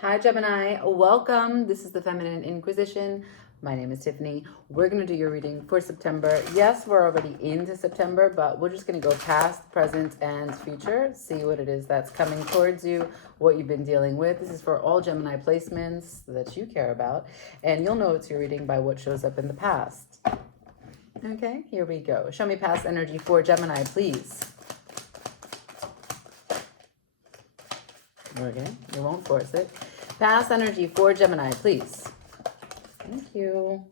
Hi, Gemini. Welcome. This is the Feminine Inquisition. My name is Tiffany. We're going to do your reading for September. Yes, we're already into September, but we're just going to go past, present, and future. See what it is that's coming towards you, what you've been dealing with. This is for all Gemini placements that you care about. And you'll know it's your reading by what shows up in the past. Okay, here we go. Show me past energy for Gemini, please. Okay, you won't force it. Past energy for Gemini, please. Thank you.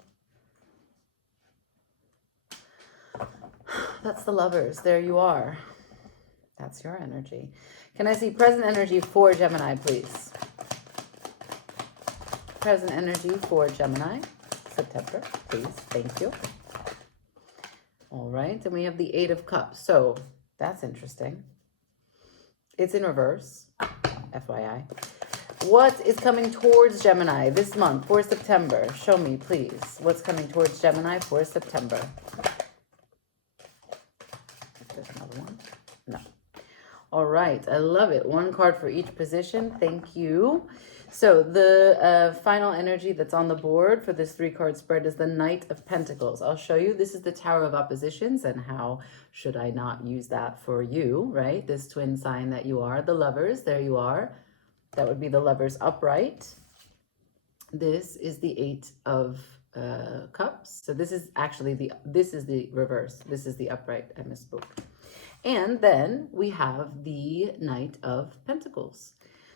That's the Lovers. There you are. That's your energy. Can I see present energy for Gemini, please? Present energy for Gemini, September, please. Thank you. All right, and we have the Eight of Cups. So that's interesting. It's in reverse, FYI. What is coming towards Gemini this month for September? Show me, please. What's coming towards Gemini for September? There's another one. No. All right. I love it. One card for each position. Thank you. So the final energy that's on the board for this 3-card spread is the Knight of Pentacles. I'll show you. This is the Tower of Oppositions, and how should I not use that for you, right? This twin sign that you are, the Lovers. There you are. That would be the Lovers upright. This is the Eight of Cups. So this is actually this is the reverse. This is the upright. I misspoke. And then we have the Knight of Pentacles.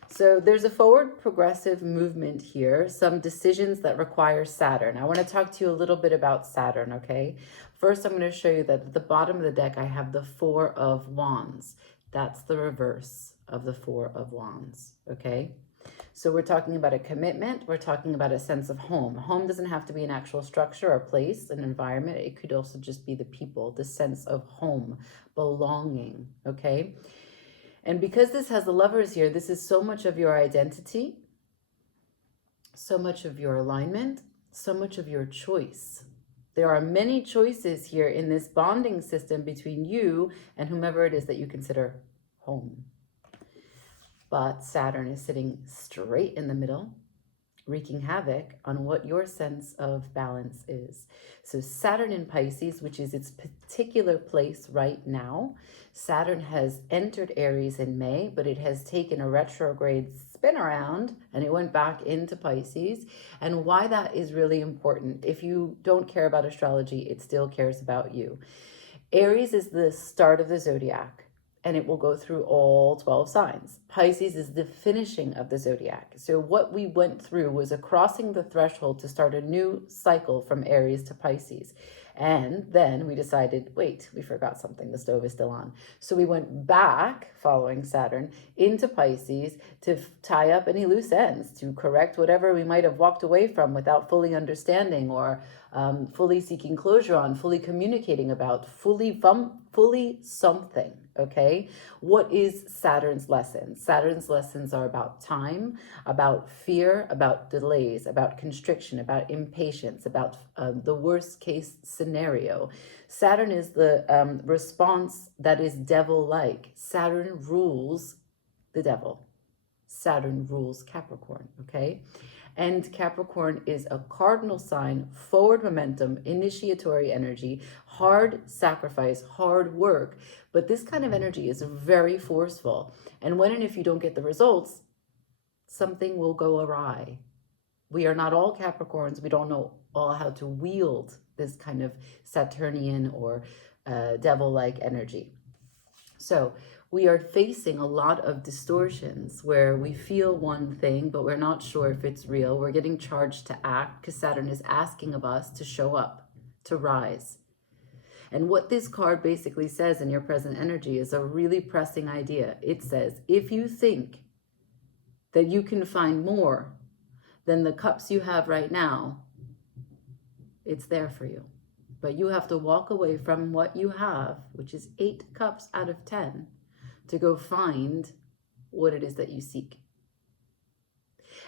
So there's a forward progressive movement here, some decisions that require Saturn. I want to talk to you a little bit about Saturn, okay? First, I'm going to show you that at the bottom of the deck, I have the Four of Wands. That's the reverse of the Four of Wands, okay? So we're talking about a commitment. We're talking about a sense of home. Home doesn't have to be an actual structure or place, an environment. It could also just be the people, the sense of home, belonging, okay? And because this has the Lovers here, this is so much of your identity, so much of your alignment, so much of your choice. There are many choices here in this bonding system between you and whomever it is that you consider home. But Saturn is sitting straight in the middle, wreaking havoc on what your sense of balance is. So Saturn in Pisces, which is its particular place right now, Saturn has entered Aries in May, but it has taken a retrograde spin around and it went back into Pisces. And why that is really important. If you don't care about astrology, it still cares about you. Aries is the start of the zodiac, and it will go through all 12 signs. Pisces is the finishing of the zodiac. So what we went through was a crossing the threshold to start a new cycle from Aries to Pisces. And then we decided, wait, we forgot something. The stove is still on. So we went back, following Saturn, into Pisces to tie up any loose ends, to correct whatever we might have walked away from without fully understanding, or fully seeking closure on, fully communicating about, fully something, okay? What is Saturn's lessons? Saturn's lessons are about time, about fear, about delays, about constriction, about impatience, about the worst case scenario. Saturn is the response that is devil-like. Saturn rules the devil. Saturn rules Capricorn, okay? And Capricorn is a cardinal sign, forward momentum, initiatory energy, hard sacrifice, hard work. But this kind of energy is very forceful. And when and if you don't get the results, something will go awry. We are not all Capricorns. We don't know all how to wield this kind of Saturnian or devil-like energy. So we are facing a lot of distortions where we feel one thing, but we're not sure if it's real. We're getting charged to act because Saturn is asking of us to show up, to rise. And what this card basically says in your present energy is a really pressing idea. It says, if you think that you can find more than the cups you have right now, it's there for you. But you have to walk away from what you have, which is 8 cups out of 10, to go find what it is that you seek.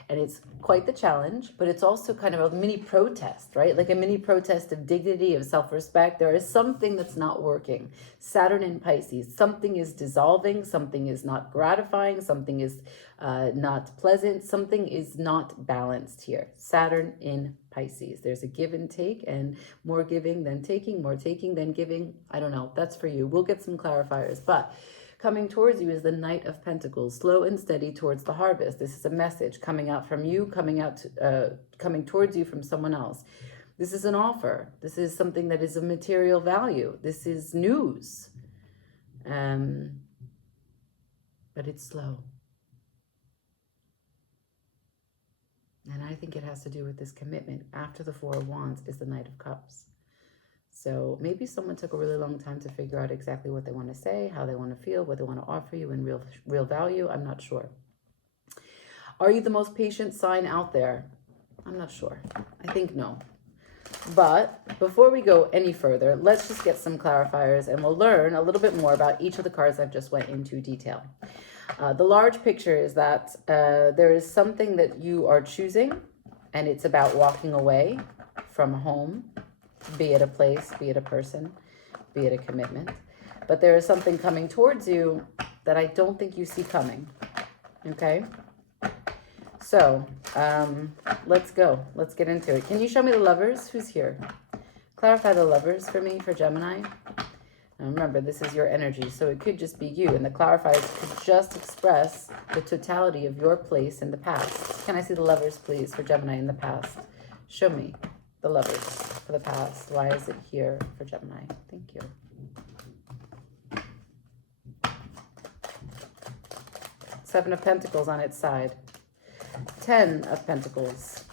And it's quite the challenge, but it's also kind of a mini protest, right? Like a mini protest of dignity, of self-respect. There is something that's not working. Saturn in Pisces, something is dissolving, something is not gratifying, something is not pleasant, something is not balanced here. Saturn in Pisces. There's a give and take, and more giving than taking, more taking than giving. I don't know. That's for you. We'll get some clarifiers, but coming towards you is the Knight of Pentacles, slow and steady towards the harvest. This is a message coming out from you, coming towards you from someone else. This is an offer. This is something that is of material value. This is news. But it's slow. And I think it has to do with this commitment. After the Four of Wands is the Knight of Cups. So maybe someone took a really long time to figure out exactly what they want to say, how they want to feel, what they want to offer you in real value. I'm not sure. Are you the most patient sign out there? I'm not sure. I think no. But before we go any further, let's just get some clarifiers and we'll learn a little bit more about each of the cards I've just went into detail. The large picture is that there is something that you are choosing, and it's about walking away from home. Be it a place, be it a person, be it a commitment. But there is something coming towards you that I don't think you see coming. Okay? So, let's go. Let's get into it. Can you show me the Lovers? Who's here? Clarify the Lovers for me, for Gemini. Now remember, this is your energy, so it could just be you. And the clarifiers could just express the totality of your place in the past. Can I see the Lovers, please, for Gemini in the past? Show me the Lovers for the past. Why is it here for Gemini? Thank you. Seven of Pentacles on its side. 10 of Pentacles.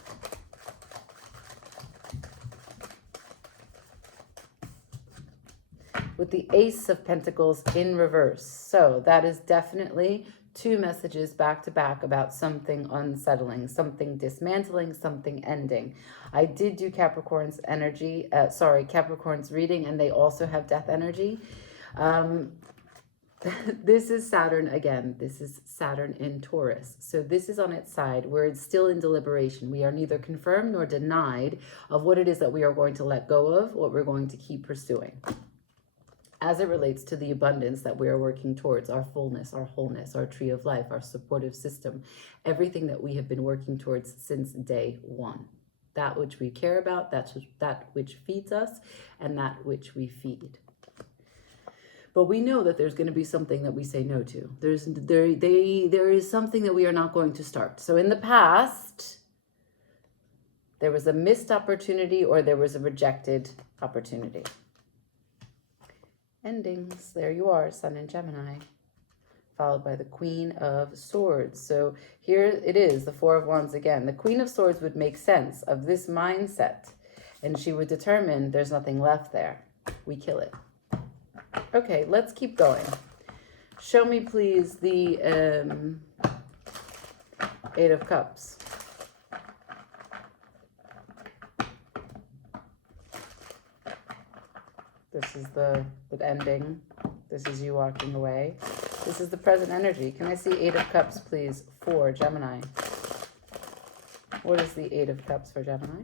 With the Ace of Pentacles in reverse. So that is definitely two messages back to back about something unsettling, something dismantling, something ending. I did do Capricorn's energy, Capricorn's reading, and they also have death energy. This is Saturn again. This is Saturn in Taurus. So this is on its side where it's still in deliberation. We are neither confirmed nor denied of what it is that we are going to let go of, what we're going to keep pursuing, as it relates to the abundance that we are working towards, our fullness, our wholeness, our tree of life, our supportive system, everything that we have been working towards since day one. That which we care about, that which feeds us, and that which we feed. But we know that there's going to be something that we say no to. There is something that we are not going to start. So in the past, there was a missed opportunity or there was a rejected opportunity. Endings. There you are, Sun in Gemini, followed by the Queen of Swords. So here it is, the Four of Wands again. The Queen of Swords would make sense of this mindset, and she would determine there's nothing left there. We kill it. Okay, let's keep going. Show me, please, the Eight of Cups. This is the ending. This is you walking away. This is the present energy. Can I see Eight of Cups, please, for Gemini? What is the Eight of Cups for Gemini?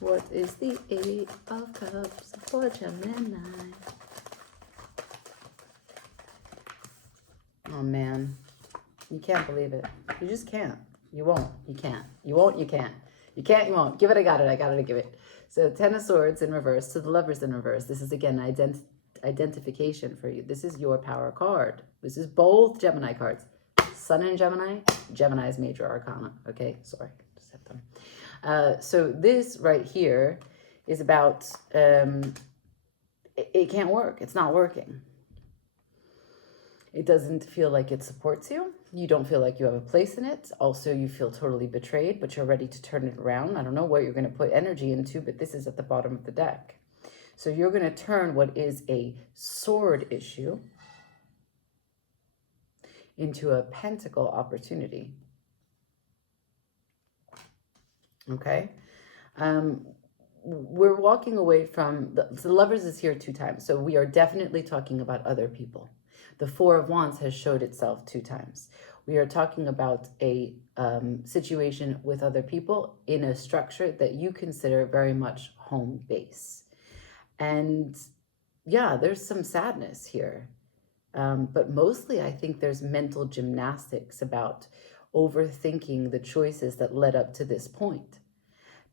What is the Eight of Cups for Gemini? Oh, man. You can't believe it. You just can't. You won't. You can't. You won't. You can't. You can't. You won't. Give it. I got it. I got it. I give it. So 10 of Swords in reverse to the Lovers in reverse. This is, again, identification for you. This is your power card. This is both Gemini cards. Sun in Gemini. Gemini's major arcana. Okay. Sorry. Just have them. So this right here is about, it can't work. It's not working. It doesn't feel like it supports you. You don't feel like you have a place in it. Also, you feel totally betrayed, but you're ready to turn it around. I don't know what you're going to put energy into, but this is at the bottom of the deck. So you're going to turn what is a sword issue into a pentacle opportunity. Okay? We're walking away from, the Lovers is here 2 times. So we are definitely talking about other people. The Four of Wands has showed itself 2 times. We are talking about a situation with other people in a structure that you consider very much home base. And yeah, there's some sadness here. But mostly I think there's mental gymnastics about overthinking the choices that led up to this point.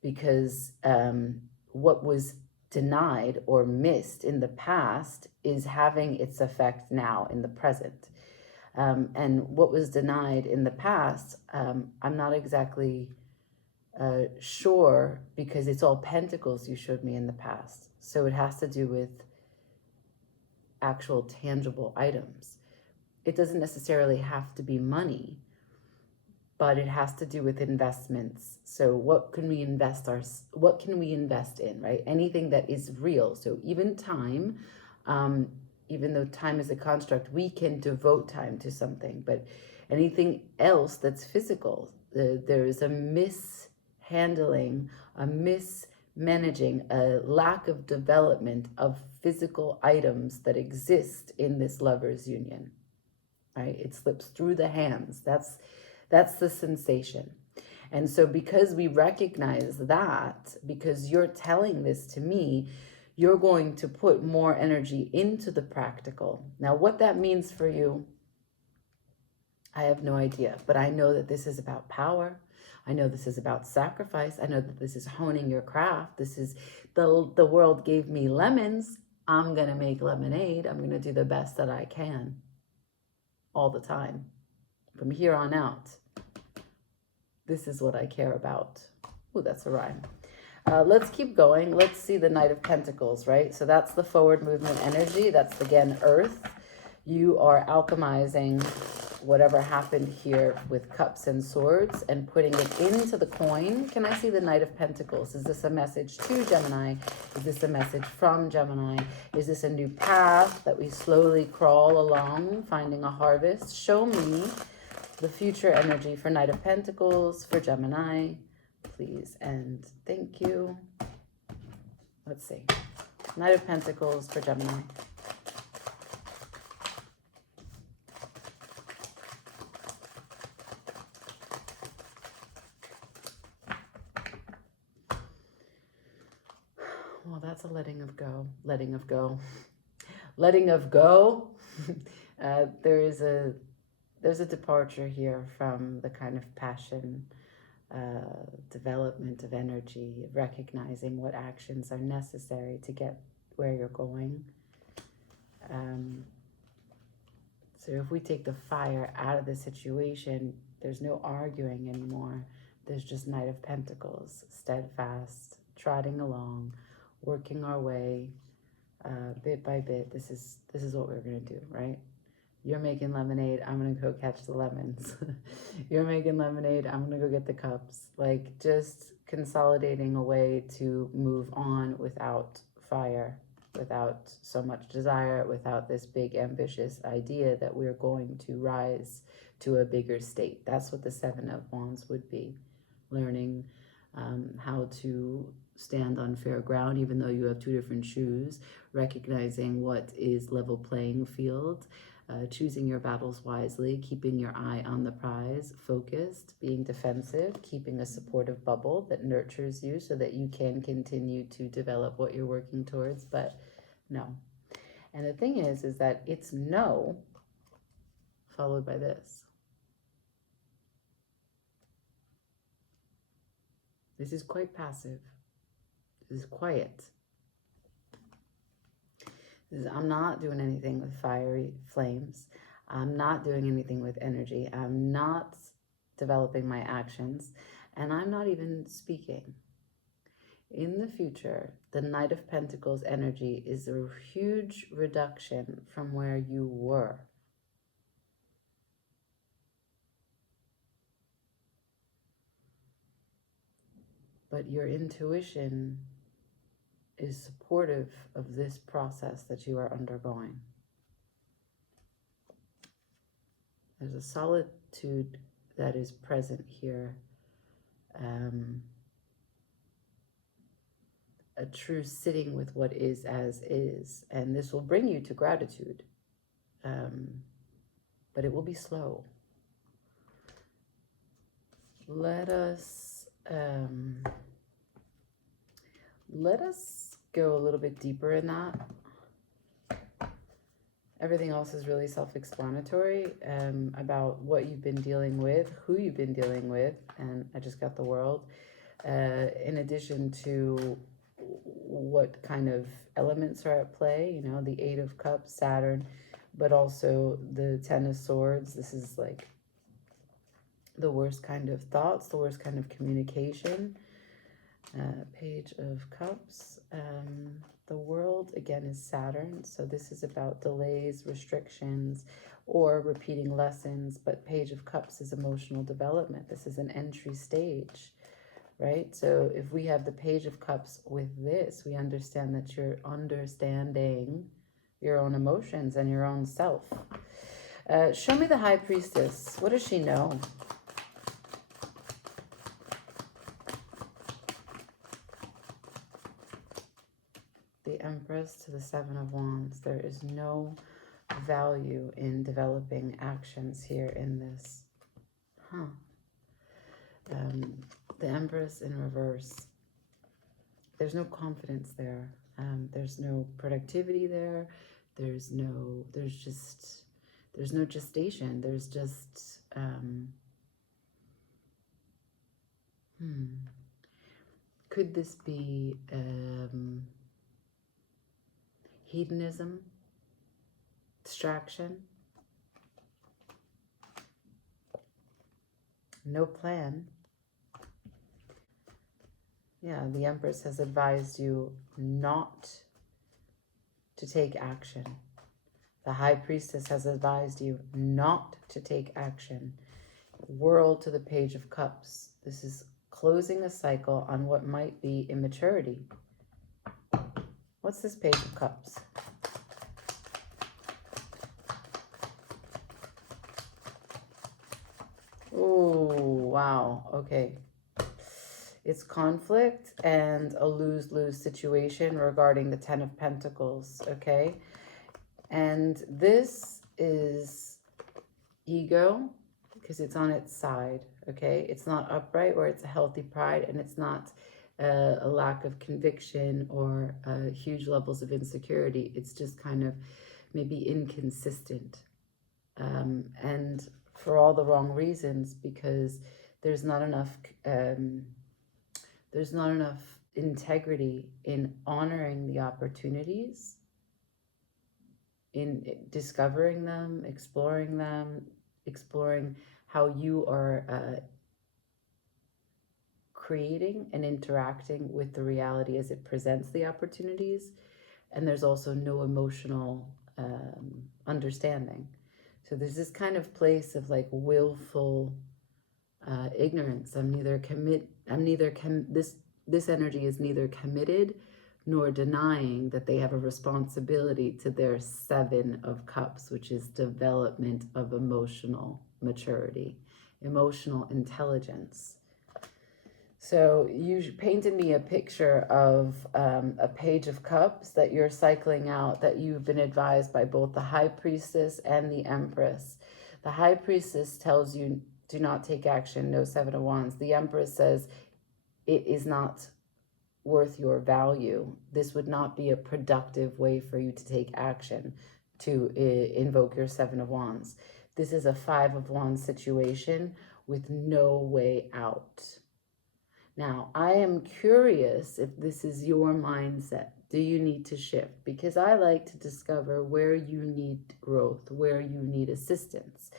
Because what was denied or missed in the past is having its effect now in the present. And what was denied in the past, I'm not exactly sure, because it's all pentacles you showed me in the past. So it has to do with actual tangible items. It doesn't necessarily have to be money, but it has to do with investments. So what can we invest in, right? Anything that is real. So even time, even though time is a construct, we can devote time to something, but anything else that's physical, there is a mishandling, a mismanaging, a lack of development of physical items that exist in this lover's union, right? It slips through the hands. That's the sensation. And so because we recognize that, because you're telling this to me, you're going to put more energy into the practical. Now, what that means for you, I have no idea, but I know that this is about power. I know this is about sacrifice. I know that this is honing your craft. This is the world gave me lemons. I'm going to make lemonade. I'm going to do the best that I can all the time. From here on out, this is what I care about. Oh, that's a rhyme. Let's keep going. Let's see the Knight of Pentacles, right? So that's the forward movement energy. That's, again, Earth. You are alchemizing whatever happened here with cups and swords and putting it into the coin. Can I see the Knight of Pentacles? Is this a message to Gemini? Is this a message from Gemini? Is this a new path that we slowly crawl along, finding a harvest? Show me the future energy for Knight of Pentacles for Gemini, please, and thank you. Let's see. Knight of Pentacles for Gemini. Well, that's a letting of go. Letting of go. Letting of go. There's a departure here from the kind of passion, development of energy, recognizing what actions are necessary to get where you're going. So if we take the fire out of the situation, there's no arguing anymore. There's just Knight of Pentacles, steadfast, trotting along, working our way bit by bit. This is what we're going to do, right? You're making lemonade, I'm going to go catch the lemons. You're making lemonade, I'm going to go get the cups. Like, just consolidating a way to move on without fire, without so much desire, without this big ambitious idea that we're going to rise to a bigger state. That's what the Seven of Wands would be. Learning how to stand on fair ground, even though you have two different shoes, recognizing what is level playing field, choosing your battles wisely, keeping your eye on the prize, focused, being defensive, keeping a supportive bubble that nurtures you so that you can continue to develop what you're working towards, but no. And the thing is that it's no followed by this. This is quite passive. This is quiet. I'm not doing anything with fiery flames. I'm not doing anything with energy. I'm not developing my actions. And I'm not even speaking. In the future, the Knight of Pentacles energy is a huge reduction from where you were. But your intuition is supportive of this process that you are undergoing. There's a solitude that is present here. A true sitting with what is as is. And this will bring you to gratitude. but it will be slow. Let us go a little bit deeper in that. Everything else is really self-explanatory about what you've been dealing with, who you've been dealing with, and I just got the world. In addition to what kind of elements are at play, you know, the Eight of Cups, Saturn, but also the Ten of Swords. This is like the worst kind of thoughts, the worst kind of communication. Page of Cups. The World, again, is Saturn. So this is about delays, restrictions, or repeating lessons. But Page of Cups is emotional development. This is an entry stage, right? So if we have the Page of Cups with this, we understand that you're understanding your own emotions and your own self. Show me the High Priestess. What does she know? The Empress to the Seven of Wands. There is no value in developing actions here in this. The Empress in reverse. There's no confidence there. There's no productivity there. There's no gestation. There's just could this be hedonism, distraction, no plan? Yeah, the Empress has advised you not to take action. The High Priestess has advised you not to take action. World to the Page of Cups. This is closing a cycle on what might be immaturity. What's this Page of Cups? Oh, wow. Okay. It's conflict and a lose-lose situation regarding the Ten of Pentacles, okay? And this is ego because it's on its side, okay? It's not upright where it's a healthy pride, and it's not a lack of conviction or huge levels of insecurity. It's just kind of maybe inconsistent. And for all the wrong reasons, because there's not enough integrity in honoring the opportunities, in discovering them, exploring how you are creating and interacting with the reality as it presents the opportunities. And there's also no emotional understanding. So there's this kind of place of like willful ignorance. This energy is neither committed nor denying that they have a responsibility to their Seven of Cups, which is development of emotional maturity, emotional intelligence. So you painted me a picture of a Page of Cups that you're cycling out, that you've been advised by both the High Priestess and the Empress. The High Priestess tells you, do not take action, no Seven of Wands. The Empress says, it is not worth your value. This would not be a productive way for you to take action to invoke your Seven of Wands. This is a Five of Wands situation with no way out. Now, I am curious if this is your mindset. Do you need to shift? Because I like to discover where you need growth, where you need assistance.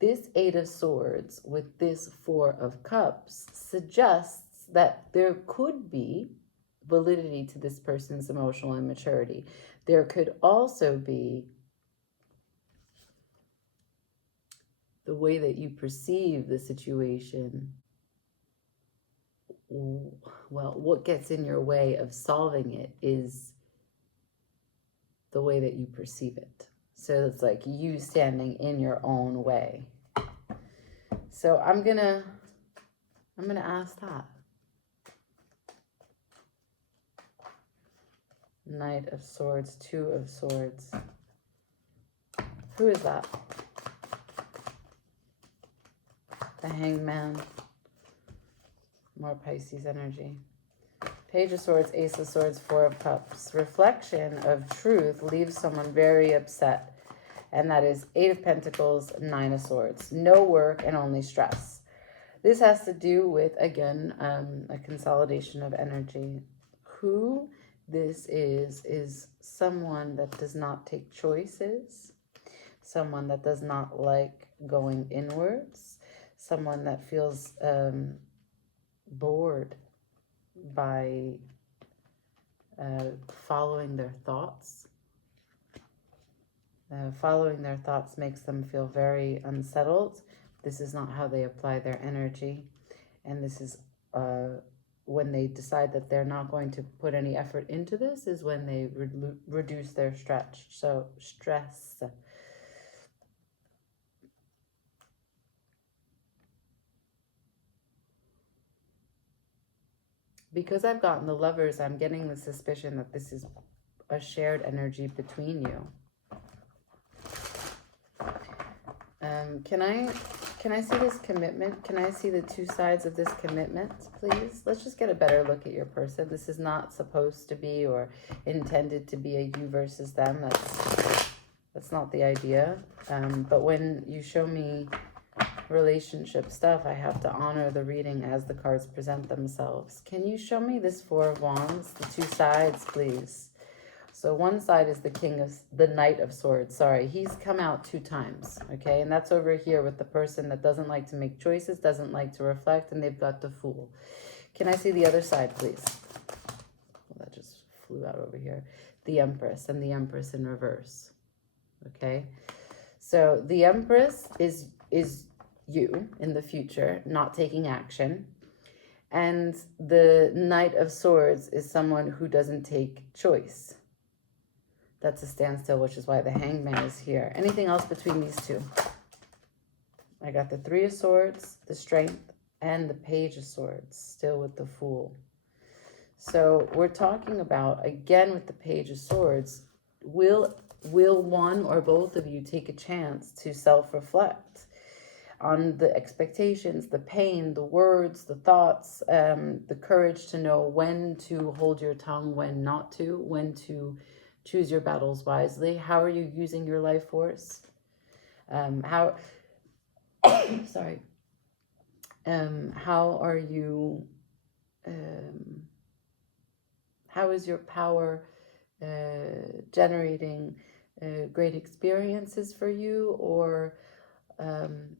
This Eight of Swords with this Four of Cups suggests that there could be validity to this person's emotional immaturity. There could also be the way that you perceive the situation. Well, what gets in your way of solving it is the way that you perceive it. So it's like you standing in your own way. So I'm gonna ask that. Knight of Swords, Two of Swords. Who is that? The Hangman. More Pisces energy. Page of Swords, Ace of Swords, Four of Cups. Reflection of truth leaves someone very upset. And that is Eight of Pentacles, Nine of Swords. No work and only stress. This has to do with, again, a consolidation of energy. Who this is someone that does not take choices. Someone that does not like going inwards. Someone that feels bored by following their thoughts. Following their thoughts makes them feel very unsettled. This is not how they apply their energy. And this is when they decide that they're not going to put any effort into this is when they reduce their stress. Because I've gotten the Lovers, I'm getting the suspicion that this is a shared energy between you. Can I see this commitment? Can I see the two sides of this commitment, please? Let's just get a better look at your person. This is not supposed to be or intended to be a you versus them. That's not the idea. But when you show me relationship stuff, I have to honor the reading as the cards present themselves. Can you show me this Four of Wands, the two sides, please? So one side is the Knight of Swords. Sorry, he's come out 2 times, okay? And that's over here with the person that doesn't like to make choices, doesn't like to reflect, and they've got the Fool. Can I see the other side, please? Well, that just flew out over here. The Empress and the Empress in reverse, okay? So the Empress is you in the future, not taking action. And the Knight of Swords is someone who doesn't take choice. That's a standstill, which is why the Hangman is here. Anything else between these two? I got the Three of Swords, the Strength, and the Page of Swords, still with the Fool. So we're talking about, again with the Page of Swords, will one or both of you take a chance to self-reflect on the expectations, the pain, the words, the thoughts, the courage to know when to hold your tongue, when not to, when to choose your battles wisely. How are you using your life force? How are you, how is your power generating great experiences for you, or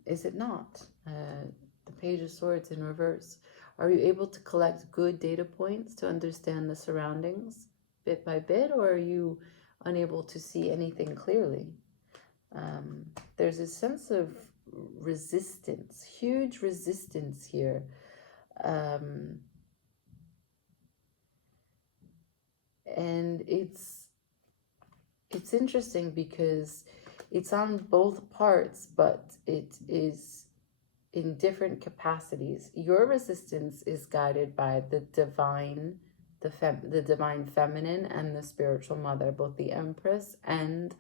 is it not? The Page of Swords in reverse. Are you able to collect good data points to understand the surroundings bit by bit, or are you unable to see anything clearly? There's a sense of resistance, huge resistance here. And it's interesting because it's on both parts, but it is in different capacities. Your resistance is guided by the divine, the divine feminine and the spiritual mother, both the Empress and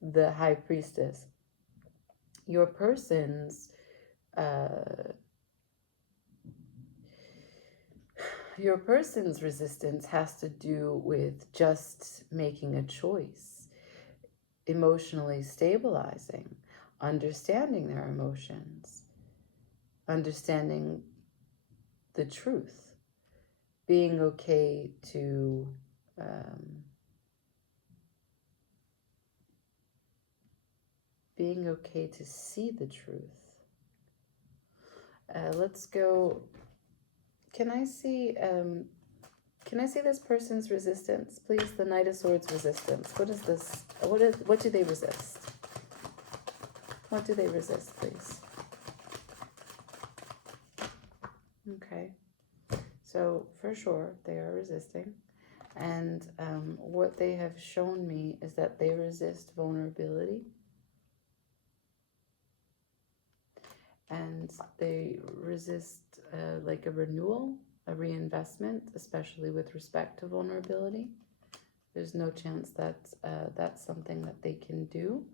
the High Priestess. Your person's resistance has to do with just making a choice, emotionally stabilizing, understanding their emotions, understanding the truth, being okay to see the truth. Let's go. Can I see this person's resistance, please? The Knight of Swords resistance. What is this? What do they resist? What do they resist, please? Okay. So for sure they are resisting. And what they have shown me is that they resist vulnerability. And they resist like a renewal, a reinvestment, especially with respect to vulnerability. There's no chance that that's something that they can do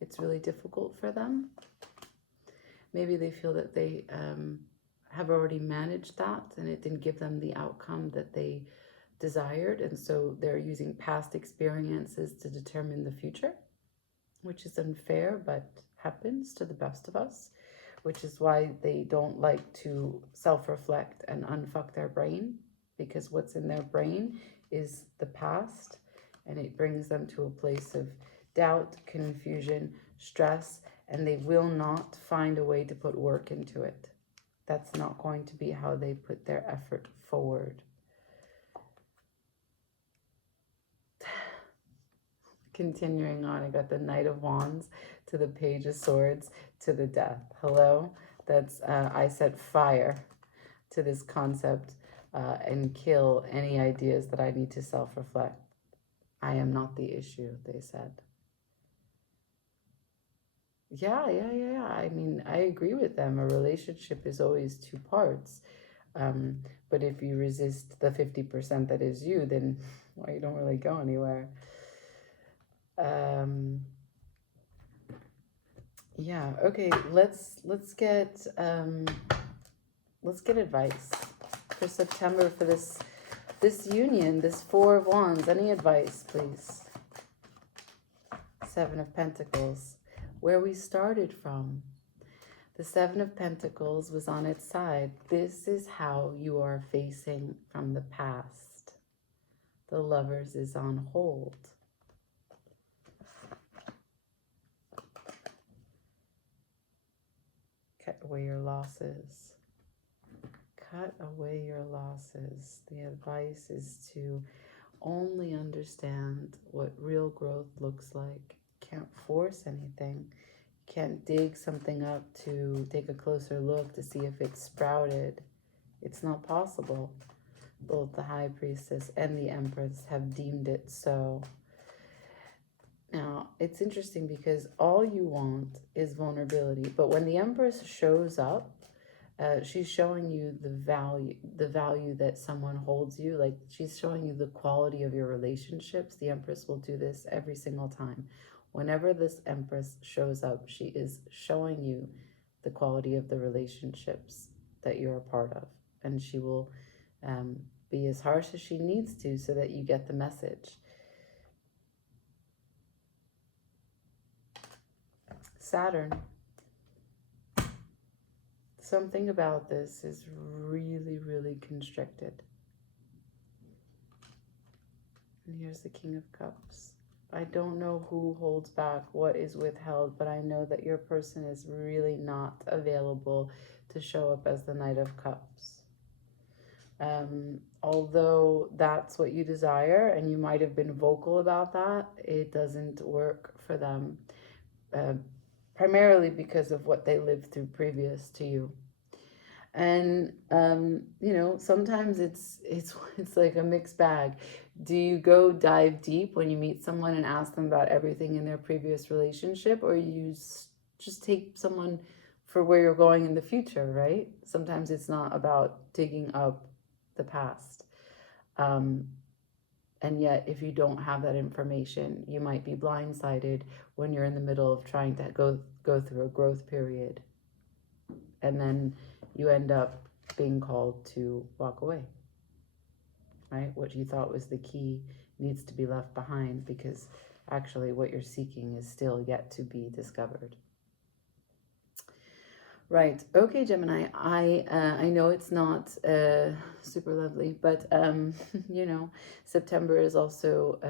It's really difficult for them. Maybe they feel that they have already managed that and it didn't give them the outcome that they desired. And so they're using past experiences to determine the future, which is unfair, but happens to the best of us, which is why they don't like to self-reflect and unfuck their brain, because what's in their brain is the past, and it brings them to a place of doubt, confusion, stress, and they will not find a way to put work into it. That's not going to be how they put their effort forward. Continuing on, I got the Knight of Wands to the Page of Swords to the Death. Hello? That's, I set fire to this concept and kill any ideas that I need to self-reflect. I am not the issue, they said. Yeah. I mean, I agree with them. A relationship is always two parts. But if you resist the 50% that is you, then well, you don't really go anywhere. Yeah, okay, let's get advice for September for this union, this Four of Wands. Any advice, please? Seven of Pentacles, where we started from. The Seven of Pentacles was on its side. This is how you are facing from the past. The Lovers is on hold. Cut away your losses. Cut away your losses. The advice is to only understand what real growth looks like. Can't force anything. You can't dig something up to take a closer look to see if it's sprouted. It's not possible. Both the High Priestess and the Empress have deemed it so. Now, it's interesting because all you want is vulnerability. But when the Empress shows up, she's showing you the value that someone holds you. Like, she's showing you the quality of your relationships. The Empress will do this every single time. Whenever this Empress shows up, she is showing you the quality of the relationships that you're a part of. And she will be as harsh as she needs to so that you get the message. Saturn. Something about this is really, really constricted. And here's the King of Cups. I don't know who holds back, what is withheld, but I know that your person is really not available to show up as the Knight of Cups. Although that's what you desire, and you might have been vocal about that, it doesn't work for them. Primarily because of what they lived through previous to you. And you know, sometimes it's like a mixed bag. Do you go dive deep when you meet someone and ask them about everything in their previous relationship, or you just take someone for where you're going in the future, right? Sometimes it's not about digging up the past. And yet, if you don't have that information, you might be blindsided when you're in the middle of trying to go through a growth period. And then you end up being called to walk away, right? What you thought was the key needs to be left behind, because actually what you're seeking is still yet to be discovered. Right. Okay, Gemini. I know it's not super lovely, but you know, September is also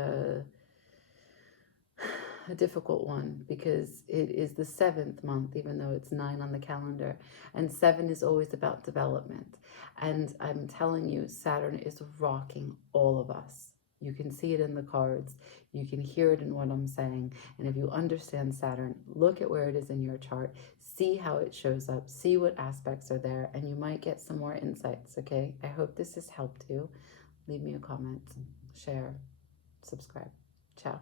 a difficult one because it is the 7th month, even though it's 9 on the calendar, and 7 is always about development. And I'm telling you, Saturn is rocking all of us. You can see it in the cards. You can hear it in what I'm saying. And if you understand Saturn, look at where it is in your chart. See how it shows up. See what aspects are there. And you might get some more insights, okay? I hope this has helped you. Leave me a comment, share, subscribe. Ciao.